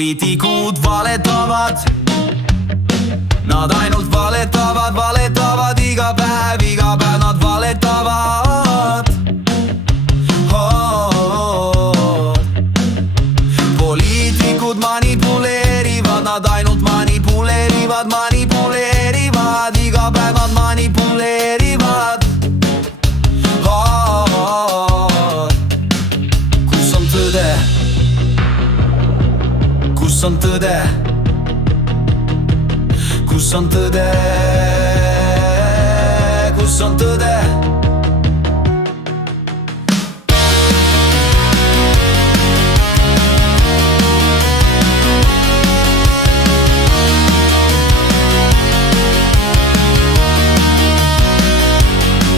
poliitikud valetavad, nad ainult valetavad, valetavad iga päev nad valetavad. Poliitikud manipuleerivad, nad ainult manipuleerivad, manipuleerivad, iga päev nad manipuleerivad. Kus on tõde? Kus on tõde? Kus on tõde? Kus on tõde?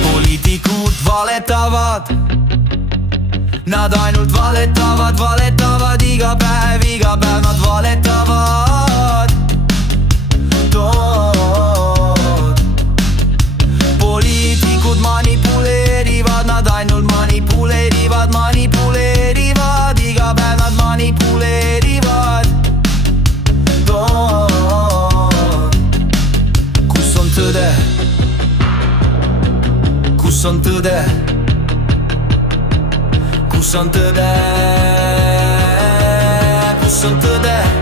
Poliitikud valetavad, nad ainult valetavad, valetavad iga päev nad valetavad. Poliitikud manipuleerivad, nad ainult manipuleerivad, manipuleerivad, iga päev nad manipuleerivad. Kus on tõde? Kus on tõde? Kus on tõde? Kus on tõde?